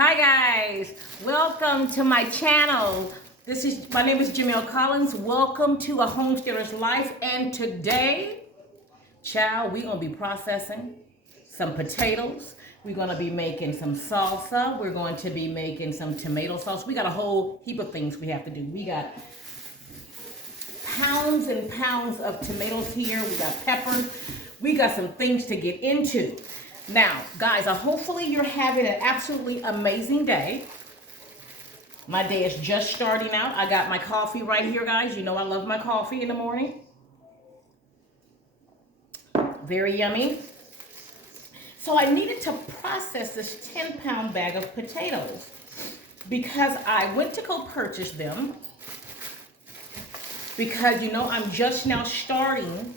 Hi guys, welcome to my channel. My name is Jamel Collins. Welcome to A Homesteader's Life. And today, child, we're gonna be processing some potatoes. We're gonna be making some salsa. We're going to be making some tomato sauce. We got a whole heap of things we have to do. We got pounds and pounds of tomatoes here. We got peppers. We got some things to get into. Now, guys, hopefully you're having an absolutely amazing day. My day is just starting out. I got my coffee right here, guys. You know I love my coffee in the morning. Very yummy. So I needed to process this 10-pound bag of potatoes because I went to go purchase them because, you know, I'm just now starting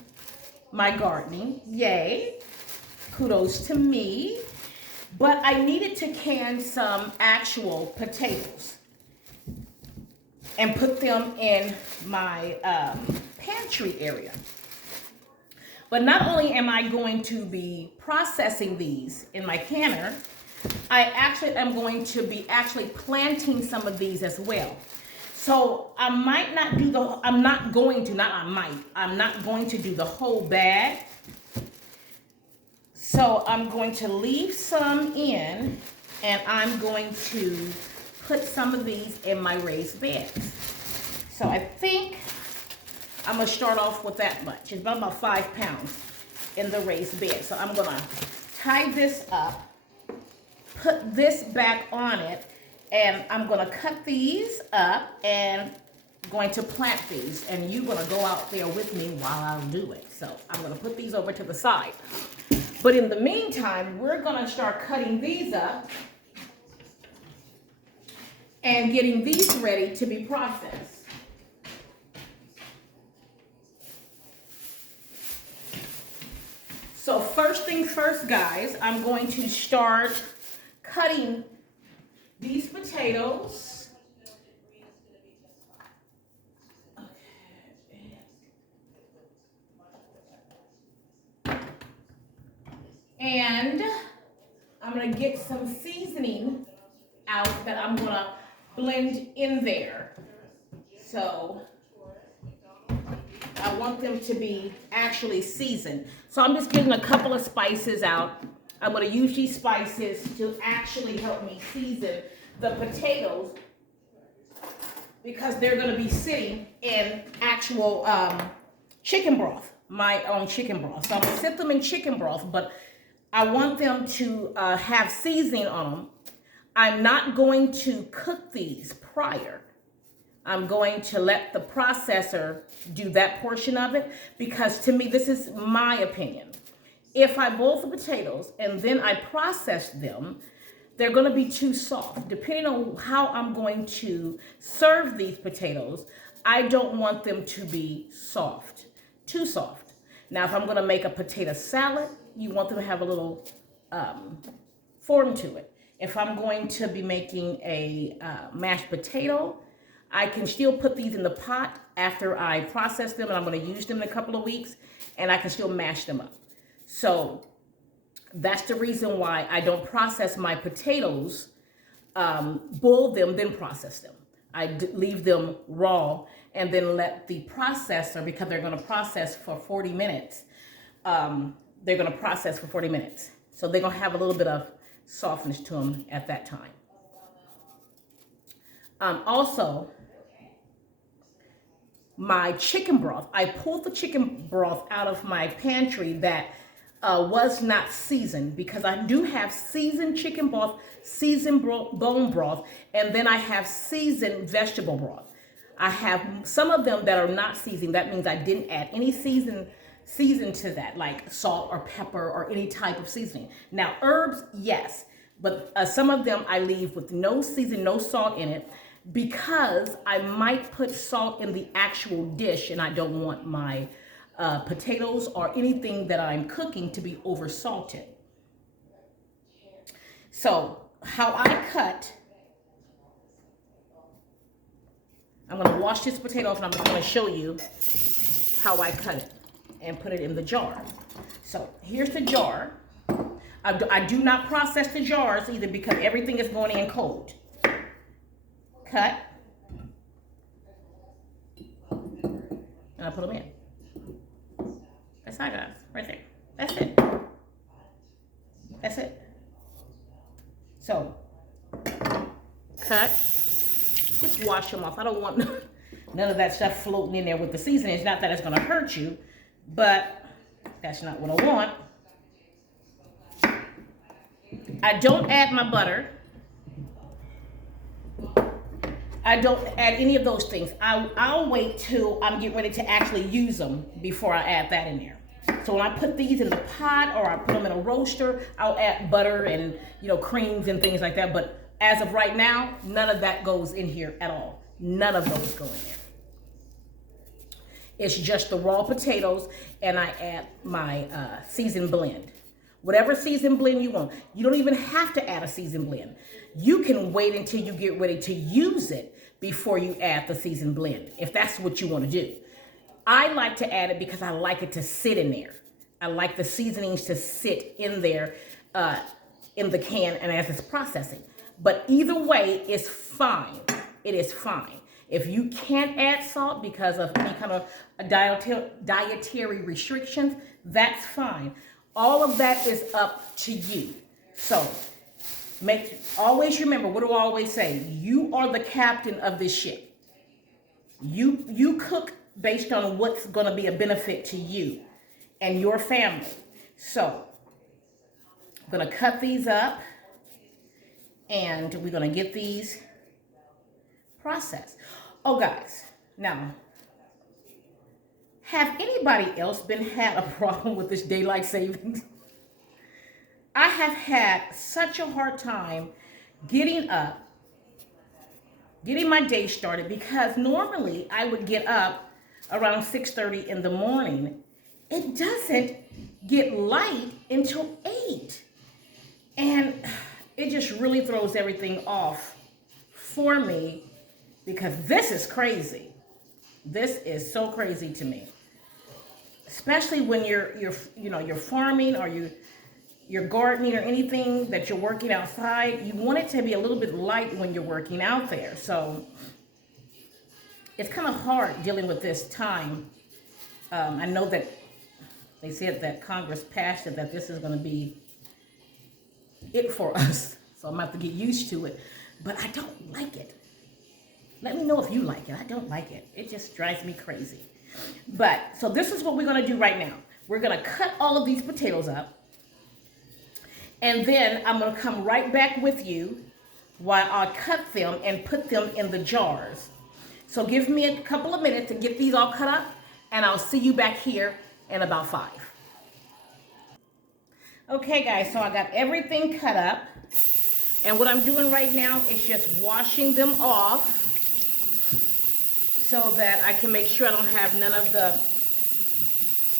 my gardening. Yay. Kudos to me. But I needed to can some actual potatoes and put them in my pantry area. But not only am I going to be processing these in my canner, I actually am going to be planting some of these as well. So I might not do I'm not going to do the whole bag. So I'm going to leave some in, and I'm going to put some of these in my raised beds. So I think I'm going to start off with that much. It's about 5 pounds in the raised bed. So I'm going to tie this up, put this back on it, and I'm going to cut these up and going to plant these. And you're going to go out there with me while I do it. So I'm going to put these over to the side. But in the meantime, we're going to start cutting these up and getting these ready to be processed. So first things first, guys, I'm going to start cutting these potatoes. And I'm going to get some seasoning out that I'm going to blend in there. So I want them to be actually seasoned. So I'm just getting a couple of spices out. I'm going to use these spices to actually help me season the potatoes because they're going to be sitting in actual chicken broth, my own chicken broth. So I'm going to sit them in chicken broth, but I want them to have seasoning on them. I'm not going to cook these prior. I'm going to let the processor do that portion of it because to me, this is my opinion. If I boil the potatoes and then I process them, they're going to be too soft. Depending on how I'm going to serve these potatoes, I don't want them to be soft, too soft. Now, if I'm going to make a potato salad, you want them to have a little form to it. If I'm going to be making a mashed potato, I can still put these in the pot after I process them, and I'm going to use them in a couple of weeks, and I can still mash them up. So that's the reason why I don't process my potatoes, boil them, then process them. I leave them raw and then let the processor, because they're going to process for 40 minutes, they're going to process for 40 minutes. So they're going to have a little bit of softness to them at that time. Also, my chicken broth, I pulled the chicken broth out of my pantry that was not seasoned because I do have seasoned chicken broth, seasoned bone broth, and then I have seasoned vegetable broth. I have some of them that are not seasoned. That means I didn't add any season to that, like salt or pepper or any type of seasoning. Now, herbs, yes, but some of them I leave with no season, no salt in it because I might put salt in the actual dish and I don't want my potatoes or anything that I'm cooking to be over salted. So how I cut, I'm going to wash this potato off and I'm just going to show you how I cut it and put it in the jar. So here's the jar. I do not process the jars either because everything is going in cold. Cut. And I put them in. That's how, guys. Right there. That's it. That's it. So, cut. Just wash them off. I don't want none of that stuff floating in there with the seasoning. It's not that it's going to hurt you, but that's not what I want. I don't add my butter. I don't add any of those things. I'll wait till I'm getting ready to actually use them before I add that in there. So when I put these in the pot or I put them in a roaster, I'll add butter and, you know, creams and things like that. But as of right now, none of that goes in here at all. None of those go in there. It's just the raw potatoes, and I add my seasoned blend. Whatever seasoned blend you want. You don't even have to add a seasoned blend. You can wait until you get ready to use it before you add the seasoned blend, if that's what you want to do. I like to add it because I like it to sit in there. I like the seasonings to sit in there in the can and as it's processing. But either way, it's fine. It is fine. If you can't add salt because of any kind of dietary restrictions, that's fine. All of that is up to you. So always remember, what do I always say? You are the captain of this ship. You cook based on what's going to be a benefit to you and your family. So I'm going to cut these up and we're going to get these processed. Oh, guys, now, have anybody else had a problem with this daylight savings? I have had such a hard time getting up, getting my day started, because normally I would get up around 6:30 in the morning. It doesn't get light until 8. And it just really throws everything off for me because this is crazy. This is so crazy to me. Especially when you're farming or you're gardening or anything that you're working outside. You want it to be a little bit light when you're working out there. So it's kind of hard dealing with this time. I know that they said that Congress passed it, that this is going to be it for us. So I'm going to have to get used to it. But I don't like it. Let me know if you like it. I don't like it. It just drives me crazy. But, so this is what we're going to do right now. We're going to cut all of these potatoes up. And then I'm going to come right back with you while I cut them and put them in the jars. So give me a couple of minutes to get these all cut up, and I'll see you back here in about 5. Okay, guys, so I got everything cut up. And what I'm doing right now is just washing them off so that I can make sure I don't have none of the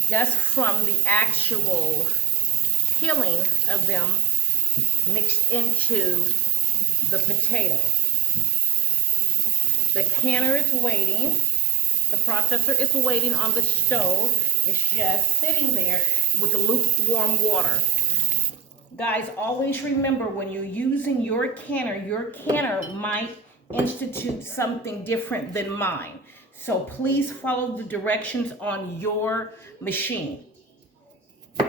dust from the actual peeling of them mixed into the potato. The canner is waiting. The processor is waiting on the stove. It's just sitting there with the lukewarm water. Guys, always remember when you're using your canner might institute something different than mine. So please follow the directions on your machine,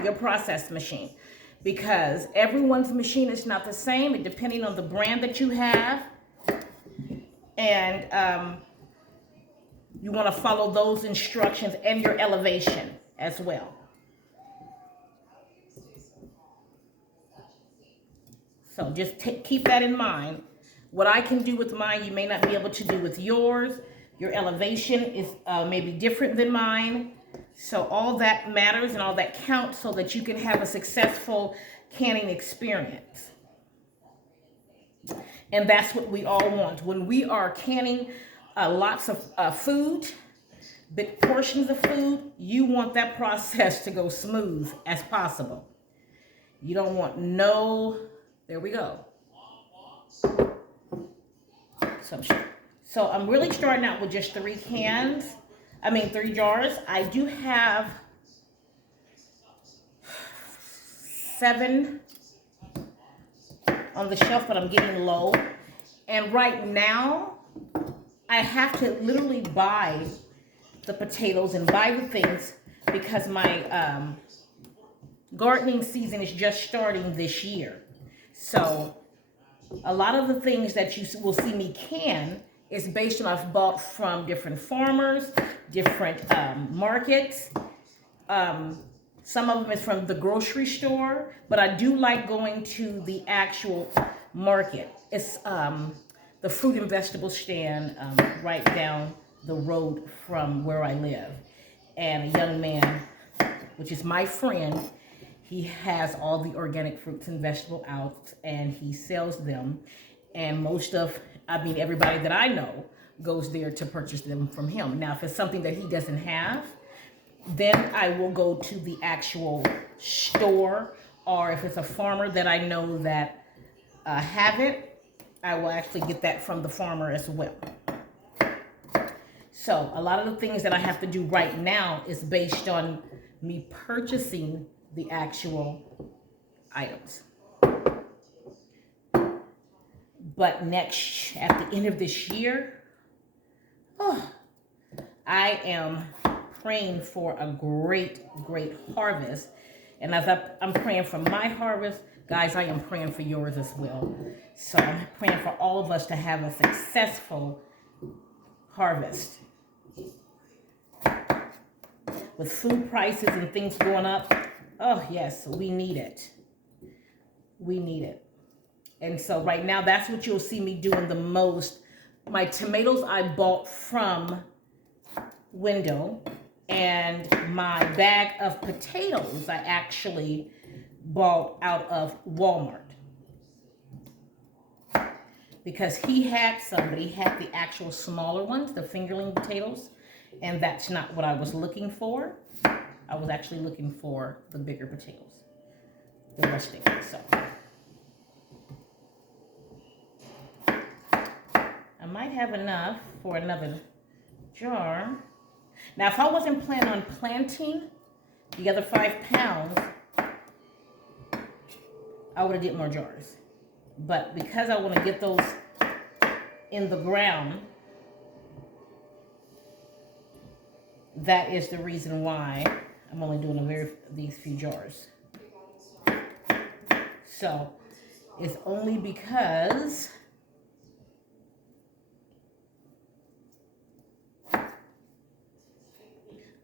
your process machine, because everyone's machine is not the same, depending on the brand that you have. And you want to follow those instructions and your elevation as well. So just keep that in mind. What I can do with mine, you may not be able to do with yours. Your elevation is maybe different than mine. So all that matters and all that counts so that you can have a successful canning experience. And that's what we all want. When we are canning lots of food, big portions of food, you want that process to go smooth as possible. You don't want there we go. So I'm really starting out with just 3 jars. I do have 7 on the shelf, but I'm getting low. And right now, I have to literally buy the potatoes and buy the things because my gardening season is just starting this year. So a lot of the things that you will see me can is based on I've bought from different farmers, different markets. Some of them is from the grocery store, but I do like going to the actual market. It's the fruit and vegetable stand right down the road from where I live. And a young man, which is my friend, he has all the organic fruits and vegetables out and he sells them. And everybody that I know goes there to purchase them from him. Now, if it's something that he doesn't have, then I will go to the actual store, or if it's a farmer that I know that have it, I will actually get that from the farmer as well. So a lot of the things that I have to do right now is based on me purchasing the actual items. But at the end of this year, I am praying for a great harvest. And as I'm praying for my harvest, guys, I am praying for yours as well. So I'm praying for all of us to have a successful harvest. With food prices and things going up, oh yes, we need it. We need it. And so right now, that's what you'll see me doing the most. My tomatoes I bought from Window, and my bag of potatoes I actually bought out of Walmart. Because he had the actual smaller ones, the fingerling potatoes, and that's not what I was looking for. I was actually looking for the bigger potatoes, the rustic. So I might have enough for another jar. Now, if I wasn't planning on planting the other 5 pounds, I would have did more jars. But because I want to get those in the ground, that is the reason why I'm only doing these few jars. So it's only because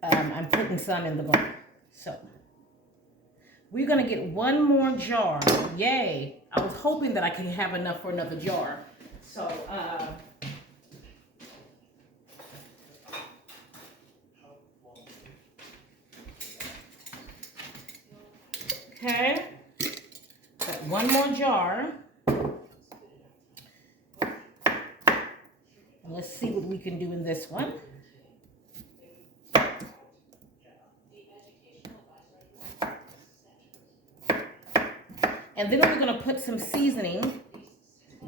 I'm putting some in the ground. So we're going to get one more jar. Yay. I was hoping that I could have enough for another jar. So, okay. Got one more jar. Let's see what we can do in this one. And then we're going to put some seasoning.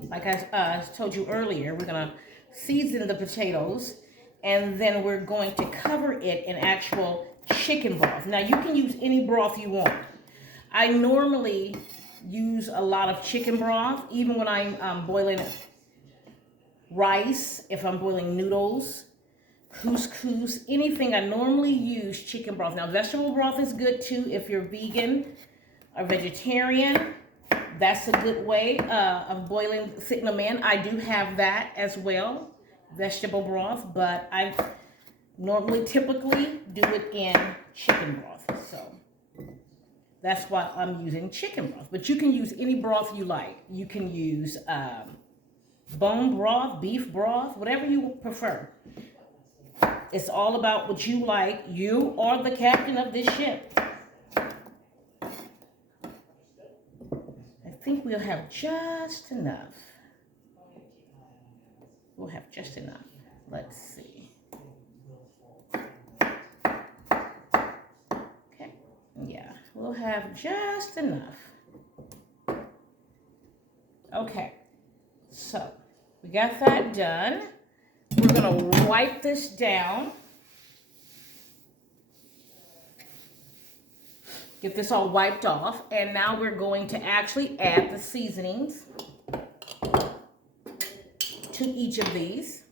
Like I told you earlier, we're going to season the potatoes. And then we're going to cover it in actual chicken broth. Now, you can use any broth you want. I normally use a lot of chicken broth, even when I'm boiling rice, if I'm boiling noodles, couscous, anything. I normally use chicken broth. Now, vegetable broth is good too if you're vegan or vegetarian. That's a good way of boiling, sitting them in. I do have that as well, vegetable broth, but I typically do it in chicken broth. So that's why I'm using chicken broth. But you can use any broth you like. You can use bone broth, beef broth, whatever you prefer. It's all about what you like. You are the captain of this ship. I think we'll have just enough. We'll have just enough. Let's see. Okay. Yeah, we'll have just enough. Okay. So, we got that done. We're going to wipe this down. Get this all wiped off. And now we're going to actually add the seasonings to each of these.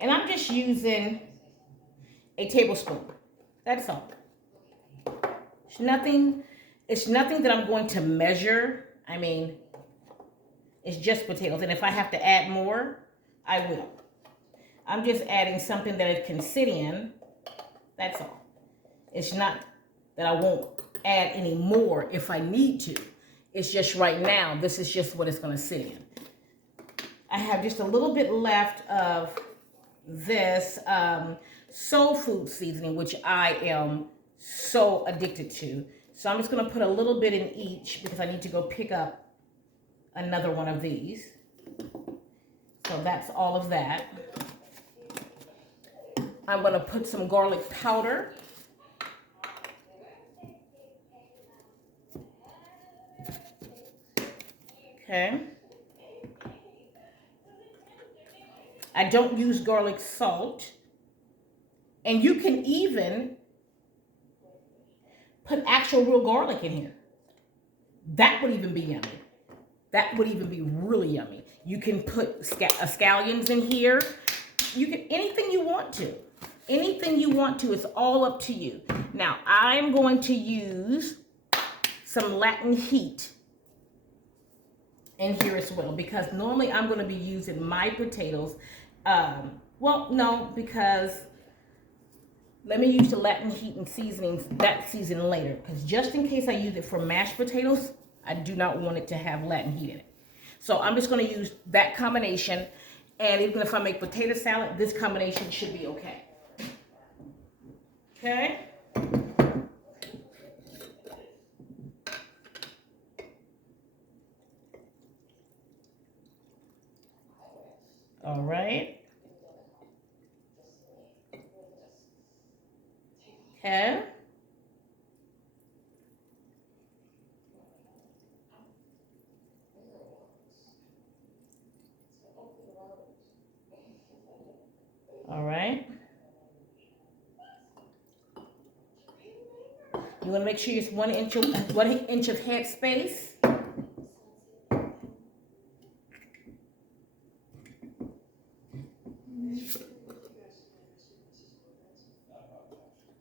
And I'm just using a tablespoon. That's all. It's nothing that I'm going to measure. I mean, it's just potatoes. And if I have to add more, I will. I'm just adding something that it can sit in. That's all. It's not that I won't add any more if I need to. It's just right now, this is just what it's going to sit in. I have just a little bit left of this soul food seasoning, which I am so addicted to. So I'm just going to put a little bit in each because I need to go pick up another one of these. So that's all of that. I'm going to put some garlic powder. Okay. I don't use garlic salt. And you can even put actual real garlic in here. That would even be yummy. That would even be really yummy. You can put scallions in here. You can, anything you want to. Anything you want to. It's all up to you. Now, I'm going to use some Latin heat in here as well, because normally I'm going to be using my potatoes. Well, no, because let me use the Latin heat and seasonings that season later, because just in case I use it for mashed potatoes, I do not want it to have Latin heat in it. So I'm just going to use that combination, and even if I make potato salad, this combination should be okay. Okay? All right. Okay. All right. You want to make sure it's 1 inch of head space.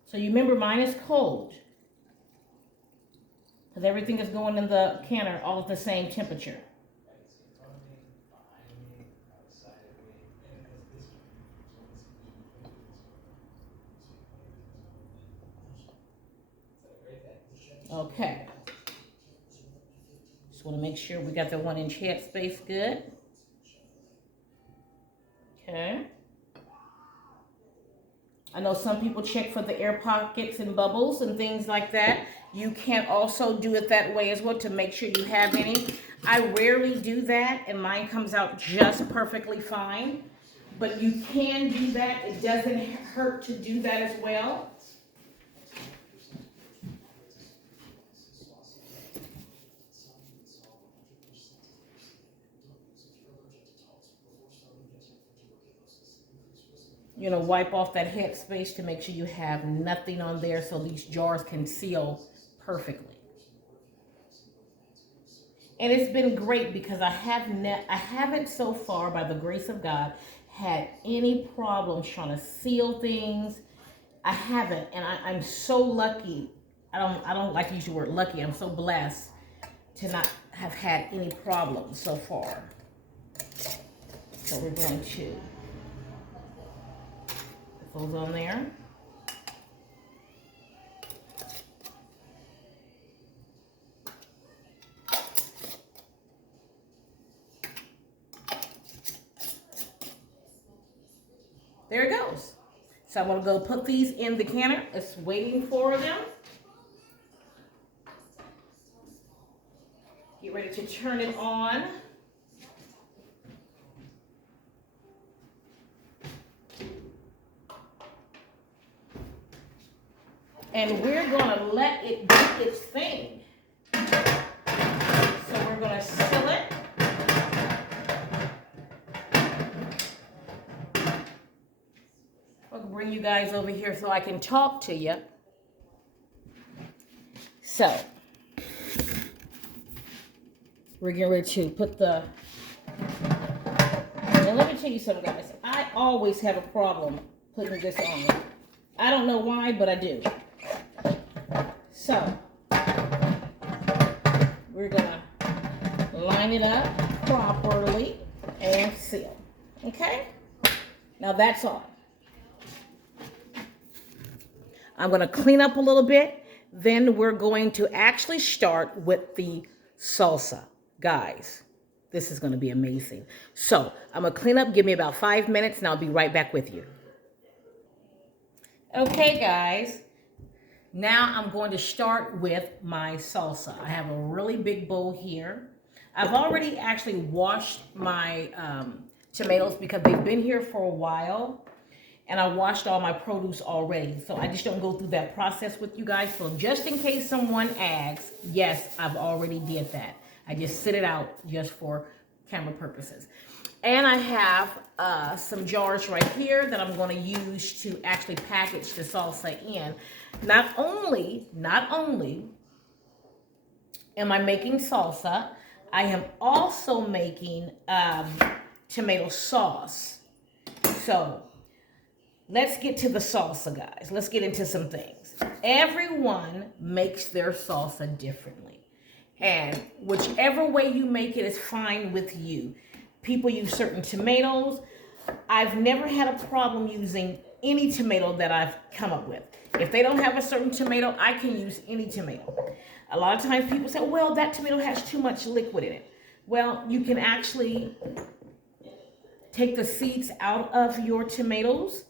So you remember mine is cold, because everything is going in the canner all at the same temperature. Okay. Just want to make sure we got the 1 inch head space good. Okay. I know some people check for the air pockets and bubbles and things like that. You can also do it that way as well to make sure you have any. I rarely do that, and mine comes out just perfectly fine. But you can do that. It doesn't hurt to do that as well. You know, wipe off that head space to make sure you have nothing on there so these jars can seal perfectly. And it's been great because I haven't so far, by the grace of God, had any problems trying to seal things. I haven't, and I'm so lucky. I don't like to use the word lucky. I'm so blessed to not have had any problems so far. So we're going to put those on there. There it goes. So I'm going to go put these in the canner. It's waiting for them. Get ready to turn it on. And we're going to let it do its thing. So we're going to seal it. I'll bring you guys over here so I can talk to you. So we're getting ready to put the, and let me tell you something, guys. I always have a problem putting this on. I don't know why, but I do. So we're gonna line it up properly and seal. Okay? Now that's all. I'm gonna clean up a little bit. Then we're going to actually start with the salsa. Guys, this is gonna be amazing. So I'm gonna clean up, give me about 5 minutes, and I'll be right back with you. Okay, guys. Now I'm going to start with my salsa. I have a really big bowl here. I've already actually washed my tomatoes because they've been here for a while. And I washed all my produce already. So I just don't go through that process with you guys. So just in case someone asks, yes, I've already did that. I just sit it out just for camera purposes. And I have some jars right here that I'm going to use to actually package the salsa in. Not only am I making salsa, I am also making tomato sauce. So let's get to the salsa, guys. Let's get into some things. Everyone makes their salsa differently. And whichever way you make it is fine with you. People use certain tomatoes. I've never had a problem using any tomato that I've come up with. If they don't have a certain tomato, I can use any tomato. A lot of times people say, well, that tomato has too much liquid in it. Well, you can actually take the seeds out of your tomatoes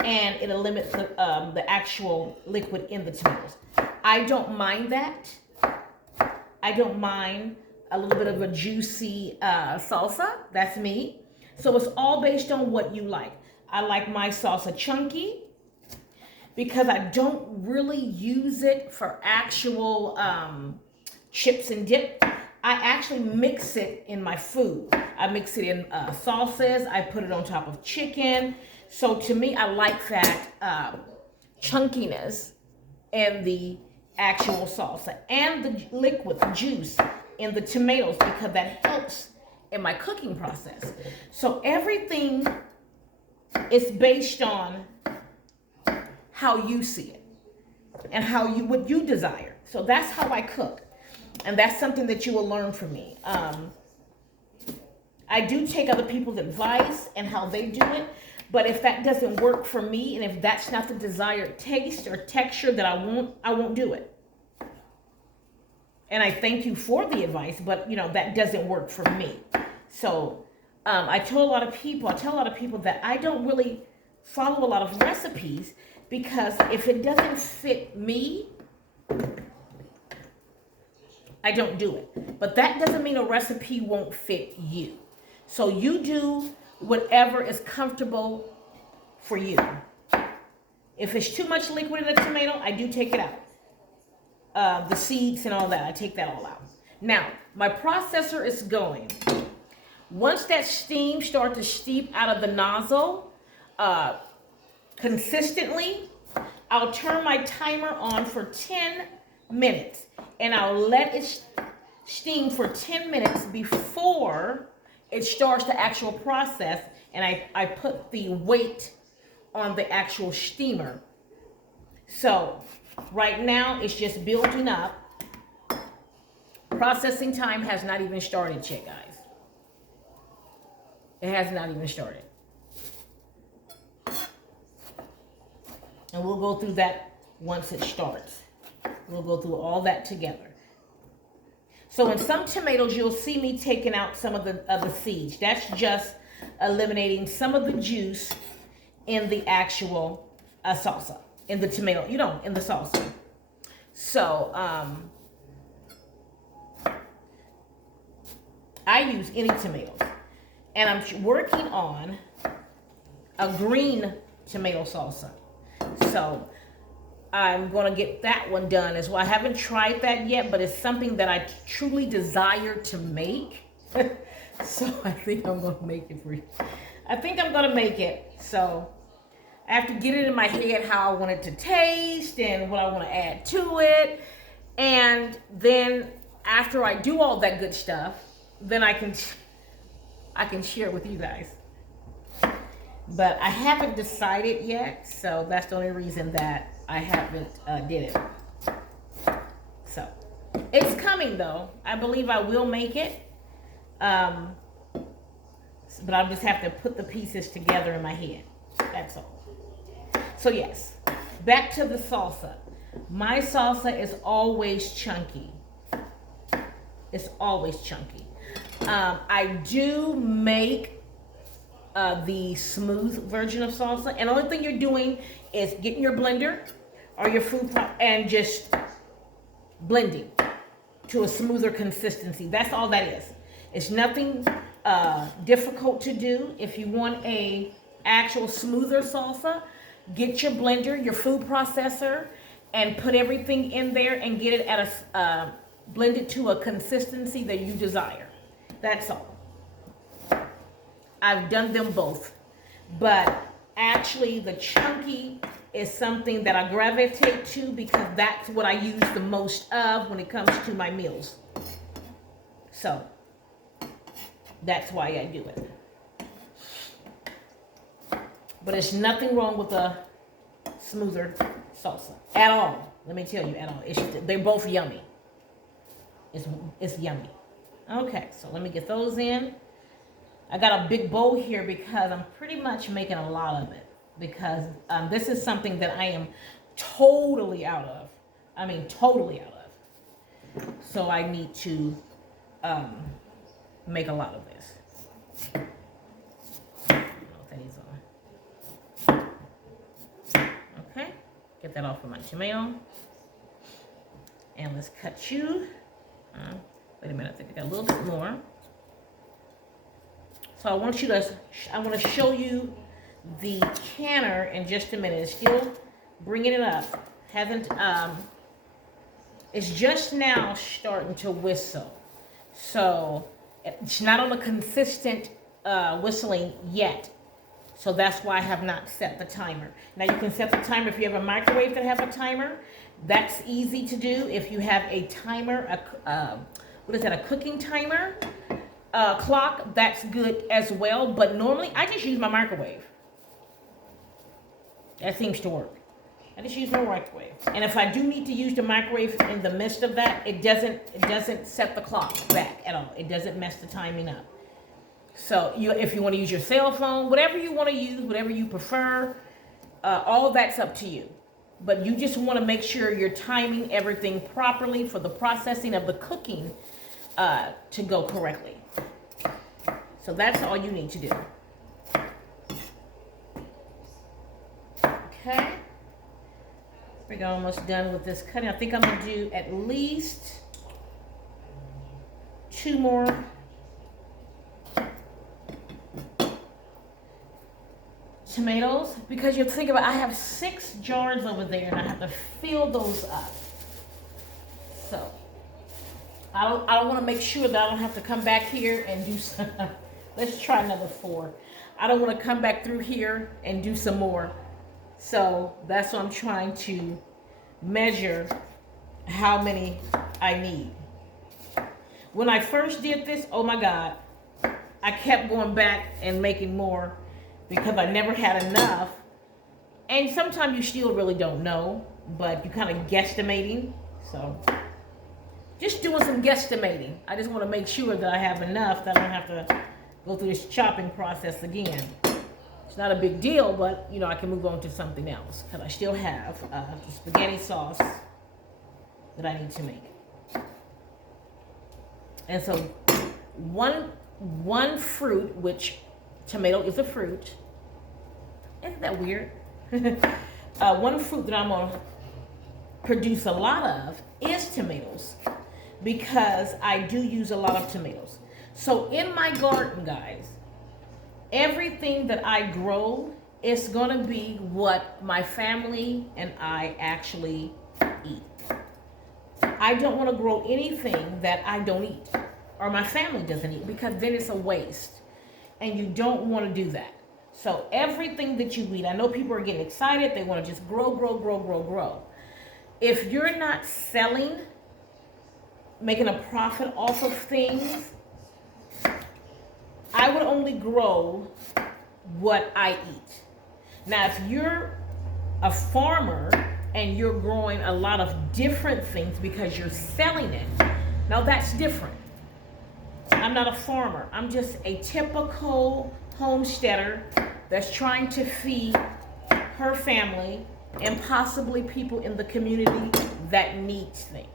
and it'll limit the actual liquid in the tomatoes. I don't mind that. I don't mind a little bit of a juicy salsa. That's me. So it's all based on what you like. I like my salsa chunky because I don't really use it for actual chips and dip. I actually mix it in my food. I mix it in sauces. I put it on top of chicken. So to me, I like that chunkiness in the actual salsa and the liquid, the juice in the tomatoes because that helps in my cooking process. So everything is based on how you see it and what you desire. So that's how I cook. And that's something that you will learn from me. I do take other people's advice and how they do it. But if that doesn't work for me, and if that's not the desired taste or texture that I won't do it. And I thank you for the advice, but that doesn't work for me. So I tell a lot of people that I don't really follow a lot of recipes because if it doesn't fit me, I don't do it. But that doesn't mean a recipe won't fit you. So you do whatever is comfortable for you. If it's too much liquid in a tomato, I do take it out. The seeds and all that, I take that all out. Now, my processor is going. Once that steam starts to steep out of the nozzle consistently, I'll turn my timer on for 10 minutes. And I'll let it steam for 10 minutes before it starts the actual process, and I put the weight on the actual steamer. So right now it's just building up. Processing time has not even started yet, guys. It has not even started. And we'll go through that once it starts. We'll go through all that together. So in some tomatoes, you'll see me taking out some of the seeds. That's just eliminating some of the juice in the actual salsa, in the tomato, in the salsa. So I use any tomatoes. And I'm working on a green tomato salsa. So I'm going to get that one done as well. I haven't tried that yet, but it's something that I truly desire to make. So I think I'm going to make it for you. I think I'm going to make it. So I have to get it in my head how I want it to taste and what I want to add to it. And then after I do all that good stuff, then I can share it with you guys. But I haven't decided yet, so that's the only reason that I haven't did it. So it's coming though. I believe I will make it. But I'll just have to put the pieces together in my head. That's all. So yes, back to the salsa. My salsa is always chunky. It's always chunky. I do make the smooth version of salsa, and the only thing you're doing is getting your blender or your food and just blending to a smoother consistency. That's all that is. It's nothing difficult to do. If you want a actual smoother salsa, get your blender, your food processor, and put everything in there and get it at a blend it to a consistency that you desire. That's all. I've done them both, but actually the chunky is something that I gravitate to because that's what I use the most of when it comes to my meals. So that's why I do it. But there's nothing wrong with a smoother salsa at all. Let me tell you, at all. They're both yummy. It's yummy. Okay, so let me get those in. I got a big bowl here because I'm pretty much making a lot of it. Because this is something that I am totally out of. I mean, totally out of. So I need to make a lot of this. Okay, get that off of my tomato. And let's cut you. Wait a minute, I think I got a little bit more. So I want to show you the canner in just a minute. It's still bringing it up. It's just now starting to whistle. So it's not on a consistent whistling yet. So that's why I have not set the timer. Now you can set the timer if you have a microwave that have a timer. That's easy to do. If you have a timer, a cooking timer clock, that's good as well. But normally I just use my microwave. That seems to work. I just use my microwave. And if I do need to use the microwave in the midst of that, it doesn't set the clock back at all. It doesn't mess the timing up. So if you want to use your cell phone, whatever you want to use, whatever you prefer, all that's up to you. But you just want to make sure you're timing everything properly for the processing of the cooking to go correctly. So that's all you need to do. Okay. We're almost done with this cutting. I think I'm going to do at least 2 more tomatoes, because you think about, I have 6 jars over there and I have to fill those up. So I don't want to make sure that I don't have to come back here and do some. Let's try another 4. I don't want to come back through here and do some more. So that's what I'm trying to measure how many I need. When I first did this, oh my God, I kept going back and making more because I never had enough. And sometimes you still really don't know, but you kind of guesstimating. So just doing some guesstimating. I just want to make sure that I have enough that I don't have to go through this chopping process again. It's not a big deal, but you know, I can move on to something else because I still have the spaghetti sauce that I need to make. And so one fruit, which tomato is a fruit. Isn't that weird? One fruit that I'm going to produce a lot of is tomatoes because I do use a lot of tomatoes. So in my garden, guys, everything that I grow is going to be what my family and I actually eat. I don't want to grow anything that I don't eat or my family doesn't eat because then it's a waste. And you don't want to do that. So everything that you eat, I know people are getting excited. They want to just grow. If you're not selling making a profit off of things, I would only grow what I eat. Now, if you're a farmer and you're growing a lot of different things because you're selling it, now that's different. I'm not a farmer. I'm just a typical homesteader that's trying to feed her family and possibly people in the community that needs things.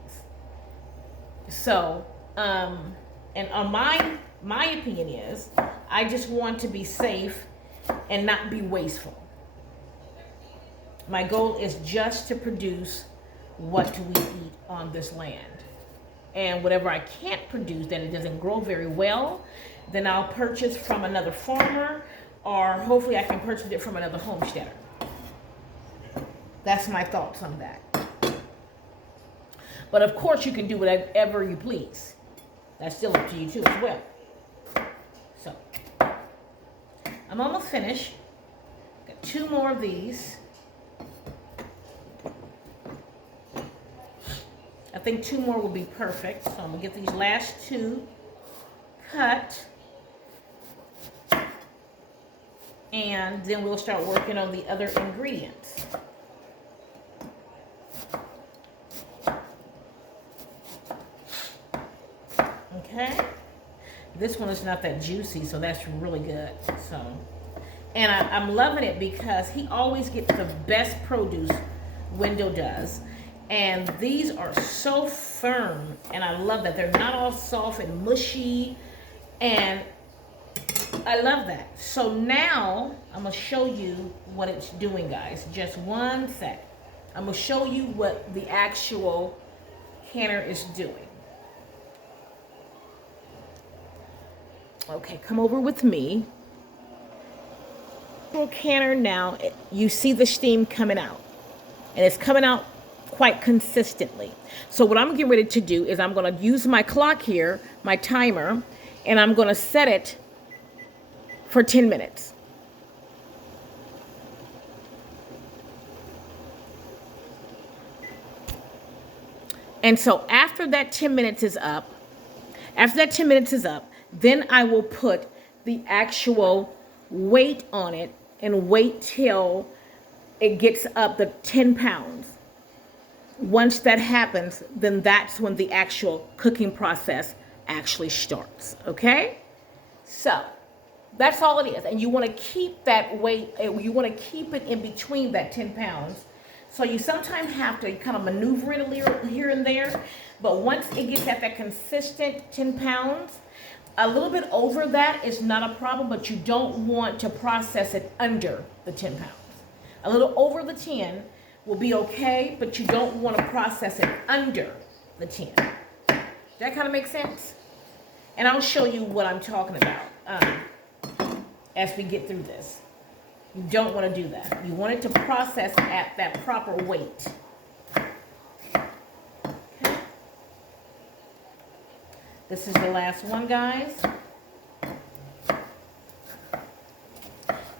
So, and on my opinion is, I just want to be safe and not be wasteful. My goal is just to produce what we eat on this land. And whatever I can't produce, that it doesn't grow very well, then I'll purchase from another farmer, or hopefully I can purchase it from another homesteader. That's my thoughts on that. But of course you can do whatever you please. That's still up to you too as well. So, I'm almost finished. Got 2 more of these. I think 2 more will be perfect. So I'm gonna get these last 2 cut. And then we'll start working on the other ingredients. Okay. This one is not that juicy, so that's really good. So, and I'm loving it because he always gets the best produce, Wendell does. And these are so firm, and I love that. They're not all soft and mushy, and I love that. So now, I'm going to show you what it's doing, guys. Just one sec. I'm going to show you what the actual canner is doing. Okay, come over with me. Canner now, you see the steam coming out, and it's coming out quite consistently. So what I'm getting ready to do is I'm going to use my clock here, my timer, and I'm going to set it for 10 minutes. And so after that 10 minutes is up, then I will put the actual weight on it and wait till it gets up to 10 pounds. Once that happens, then that's when the actual cooking process actually starts, okay? So, that's all it is. And you want to keep that weight, you want to keep it in between that 10 pounds. So you sometimes have to kind of maneuver it a little here and there. But once it gets at that consistent 10 pounds, a little bit over that is not a problem, but you don't want to process it under the 10 pounds. A little over the 10 will be okay, but you don't want to process it under the 10. That kind of makes sense? And I'll show you what I'm talking about as we get through this. You don't want to do that. You want it to process at that proper weight. Okay. This is the last one, guys.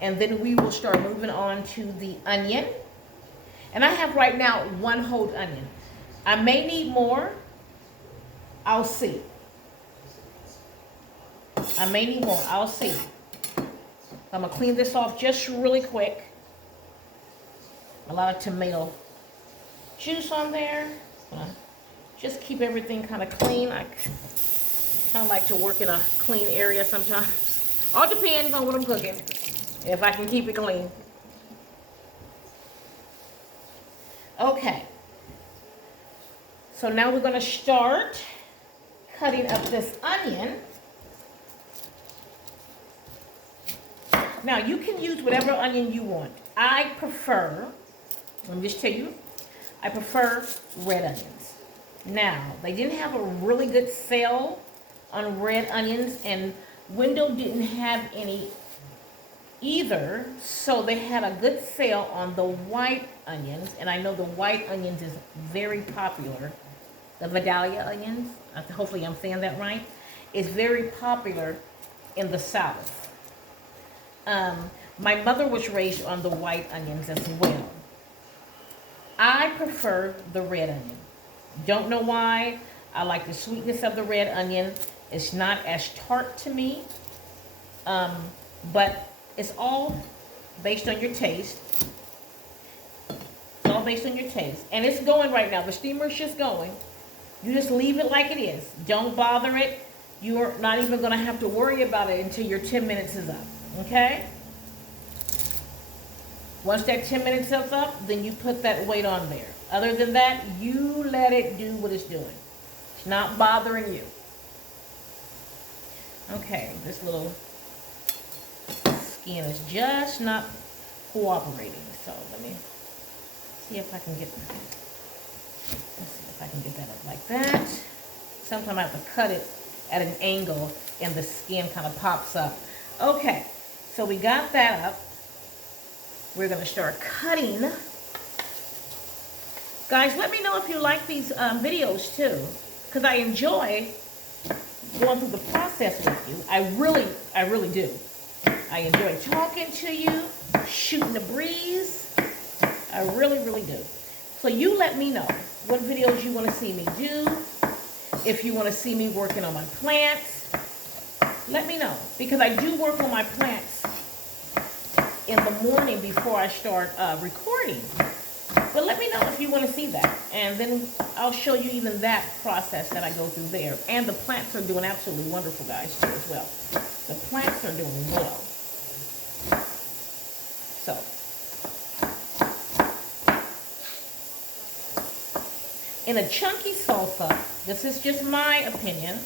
And then we will start moving on to the onion. And I have right now 1 whole onion. I may need more. I'll see. I may need more. I'll see. I'm going to clean this off just really quick. A lot of tomato juice on there. Just keep everything kind of clean. I kind of like to work in a clean area sometimes. All depends on what I'm cooking. If I can keep it clean. Okay, so now we're going to start cutting up this onion. Now you can use whatever onion you want. I prefer, let me just tell you, I prefer red onions. Now, they didn't have a really good sale on red onions, and Wendell didn't have any either, so they had a good sale on the white onions, and I know the white onions is very popular. The Vidalia onions, hopefully I'm saying that right, is very popular in the South. My mother was raised on the white onions as well. I prefer the red onion. Don't know why. I like the sweetness of the red onion. It's not as tart to me, but it's all based on your taste. It's all based on your taste. And it's going right now. The steamer's just going. You just leave it like it is. Don't bother it. You're not even going to have to worry about it until your 10 minutes is up. Okay? Once that 10 minutes is up, then you put that weight on there. Other than that, you let it do what it's doing. It's not bothering you. Okay, this little skin is just not cooperating. So let me see if I can get, let's see if I can get that up like that. Sometimes I have to cut it at an angle and the skin kind of pops up. Okay, so we got that up. We're going to start cutting. Guys, let me know if you like these videos too, because I enjoy going through the process with you. I really do. I enjoy talking to you, shooting the breeze. I really do. So you let me know what videos you want to see me do. If you want to see me working on my plants, let me know, because I do work on my plants in the morning before I start recording. But let me know if you want to see that, and then I'll show you even that process that I go through there. And the plants are doing absolutely wonderful, guys, too, as well. The plants are doing well. So, in a chunky salsa, this is just my opinion,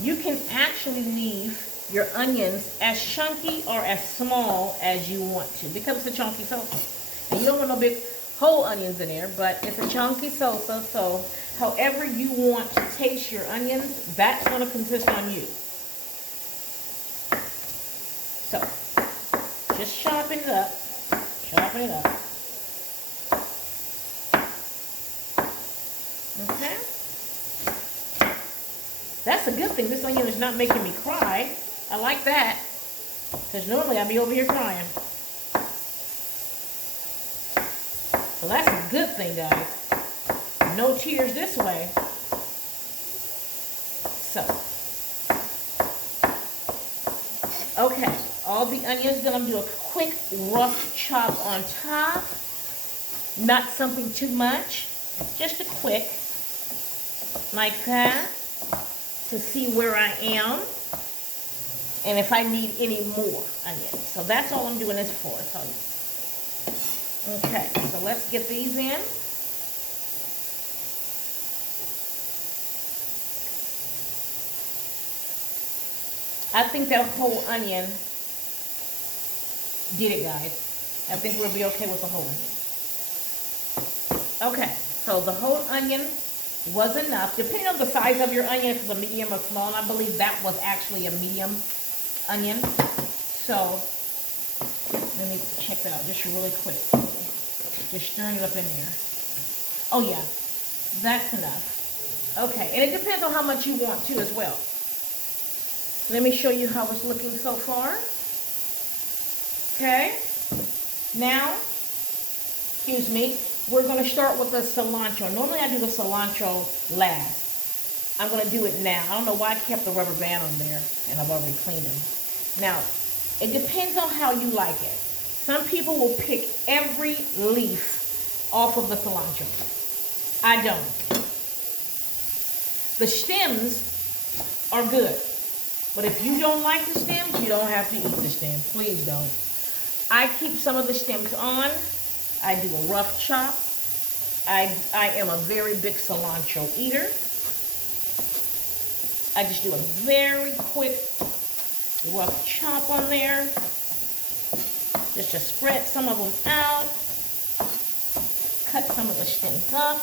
you can actually leave your onions as chunky or as small as you want to, because it's a chunky salsa. And you don't want no big whole onions in there, but it's a chunky salsa, so however you want to taste your onions, that's going to consist on you. So, just sharpen it up. Sharpen it up. Okay? That's a good thing. This onion is not making me cry. I like that, because normally I'd be over here crying. So that's a good thing, guys. No tears this way. So, okay, all the onions, then I'm going to do a quick rough chop on top. Not something too much, just a quick, like that, to see where I am. And if I need any more onions. So that's all I'm doing this for. So, okay, so let's get these in. I think that whole onion did it, guys. I think we'll be okay with the whole onion. Okay, so the whole onion was enough. Depending on the size of your onion, if it's a medium or small, and I believe that was actually a medium onion. So let me check that out just really quick. Just stirring it up in there. Oh yeah, that's enough. Okay, and it depends on how much you want to as well. Let me show you how it's looking so far. Okay, now, excuse me, we're going to start with the cilantro. Normally I do the cilantro last. I'm going to do it now. I don't know why I kept the rubber band on there, and I've already cleaned them. Now, it depends on how you like it. Some people will pick every leaf off of the cilantro. I don't. The stems are good. But if you don't like the stems, you don't have to eat the stems. Please don't. I keep some of the stems on. I do a rough chop. I am a very big cilantro eater. I just do a very quick rough chop on there. Just to spread some of them out. Cut some of the stems up.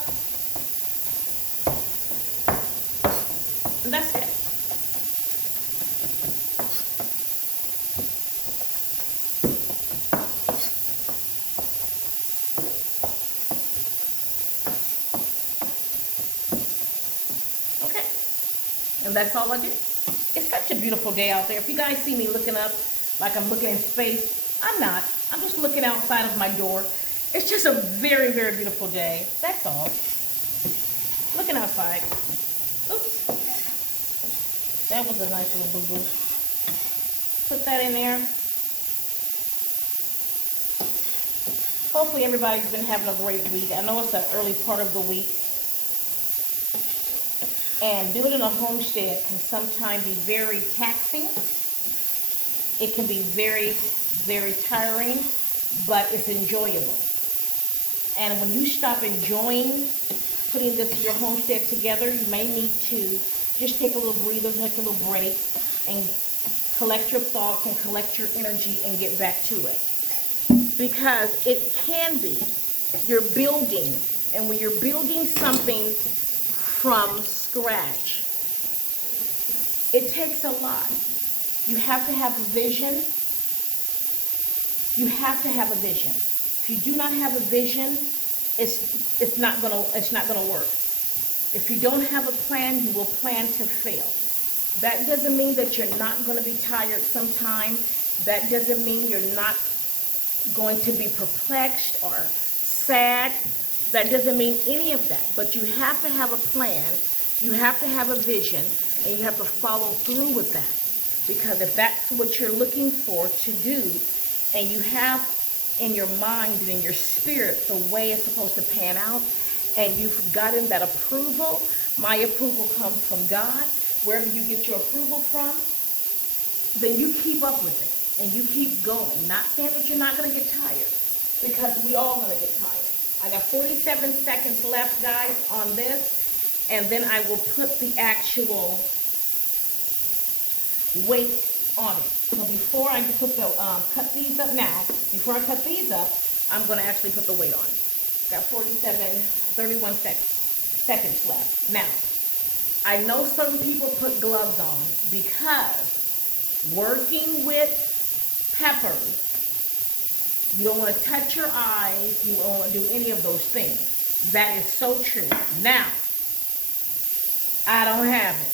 And that's it. Okay. And that's all I do. It's such a beautiful day out there. If you guys see me looking up like I'm looking in space, I'm not. I'm just looking outside of my door. It's just a very, very beautiful day. That's all. Looking outside. That was a nice little boo-boo. Put that in there. Hopefully everybody's been having a great week. I know it's the early part of the week. And doing it in a homestead can sometimes be very taxing. It can be very, very tiring, but it's enjoyable. And when you stop enjoying putting your homestead together, you may need to just take a little breather, take a little break, and collect your thoughts and collect your energy and get back to it. Because it can be, you're building, and when you're building something from scratch, it takes a lot. You have to have a vision. You have to have a vision. If you do not have a vision, it's not gonna work. If you don't have a plan, you will plan to fail. That doesn't mean that you're not gonna be tired sometime. That doesn't mean you're not going to be perplexed or sad. That doesn't mean any of that. But you have to have a plan. You have to have a vision, and you have to follow through with that. Because if that's what you're looking for to do, and you have in your mind and in your spirit the way it's supposed to pan out, and you've gotten that approval, my approval comes from God, wherever you get your approval from, then you keep up with it, and you keep going. Not saying that you're not going to get tired, because we all going to get tired. I got 47 seconds left, guys, on this, and then I will put the actual weight on it. So before I put the cut these up now, before I cut these up, I'm going to actually put the weight on. Got 31 seconds left. Now, I know certain people put gloves on because working with peppers, you don't want to touch your eyes, you don't want to do any of those things. That is so true. Now, I don't have it.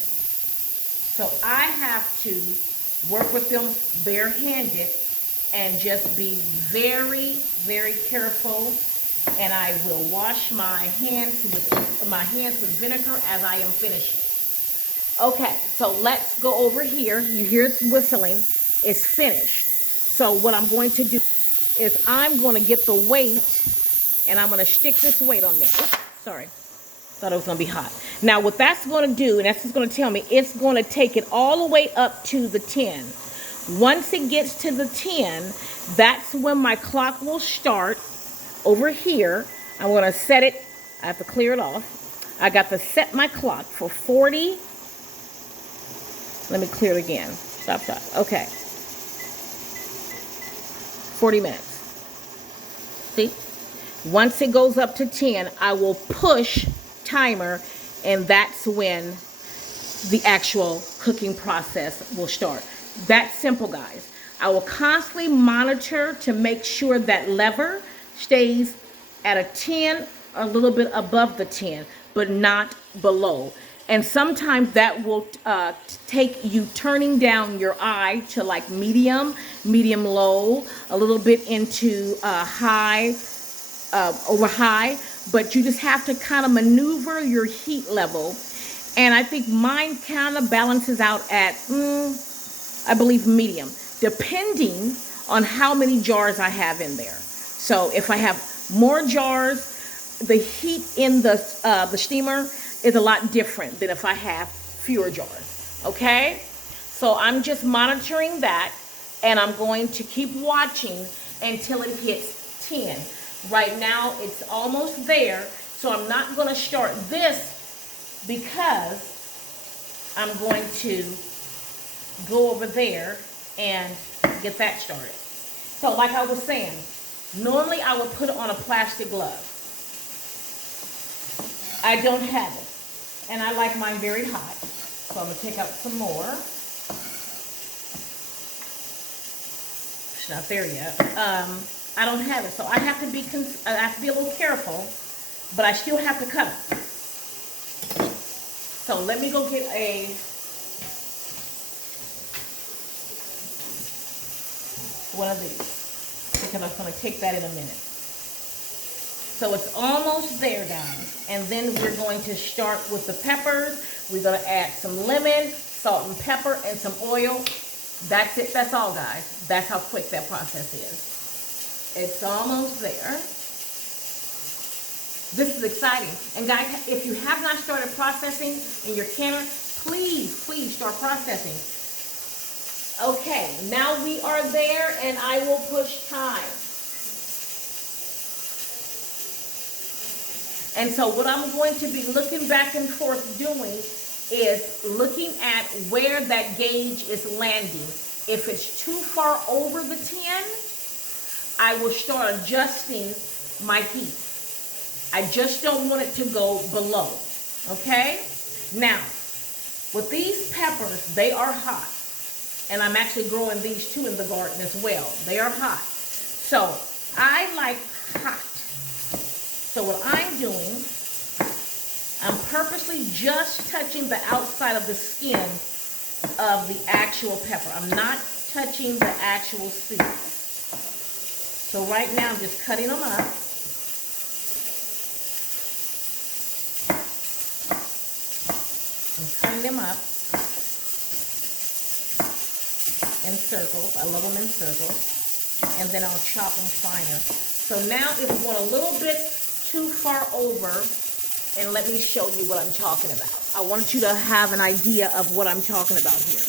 So I have to work with them barehanded and just be very, very careful. And I will wash my hands with vinegar as I am finishing. Okay, so let's go over here. You hear it whistling. It's finished. So what I'm going to do is I'm going to get the weight, and I'm going to stick this weight on there. Oops, sorry. Thought it was going to be hot. Now, what that's going to do, and that's just going to tell me, it's going to take it all the way up to the 10. Once it gets to the 10, that's when my clock will start over here. I'm going to set it. I have to clear it off. I got to set my clock for 40. Let me clear it again. Stop. Okay. 40 minutes. See? Once it goes up to 10, I will push timer, and that's when the actual cooking process will start. That's simple, guys. I will constantly monitor to make sure that lever stays at a 10, a little bit above the 10, but not below. And sometimes that will take you turning down your eye to like medium low, a little bit into high, over high, but you just have to kind of maneuver your heat level. And I think mine kind of balances out at, I believe, medium, depending on how many jars I have in there. So if I have more jars, the heat in the steamer is a lot different than if I have fewer jars, okay? So I'm just monitoring that, and I'm going to keep watching until it hits 10. Right now, it's almost there, so I'm not going to start this because I'm going to go over there and get that started. So like I was saying, normally I would put it on a plastic glove. I don't have it, and I like mine very hot, so I'm going to take out some more. It's not there yet. I don't have it, so I have to be a little careful, but I still have to cut it. So let me go get one of these, because I'm going to take that in a minute. So it's almost there, guys. And then we're going to start with the peppers. We're going to add some lemon, salt and pepper, and some oil. That's it. That's all, guys. That's how quick that process is. It's almost there. This is exciting. And guys, if you have not started processing in your canner, please, please start processing. Okay, now we are there, and I will push time. And so what I'm going to be looking back and forth doing is looking at where that gauge is landing. If it's too far over the 10, I will start adjusting my heat. I just don't want it to go below, okay? Now, with these peppers, they are hot. And I'm actually growing these too in the garden as well. They are hot. So, I like hot. So what I'm doing, I'm purposely just touching the outside of the skin of the actual pepper. I'm not touching the actual seeds. So right now I'm just cutting them up. I'm cutting them up in circles. I love them in circles. And then I'll chop them finer. So now if you want a little bit too far over, and let me show you what I'm talking about. I want you to have an idea of what I'm talking about here.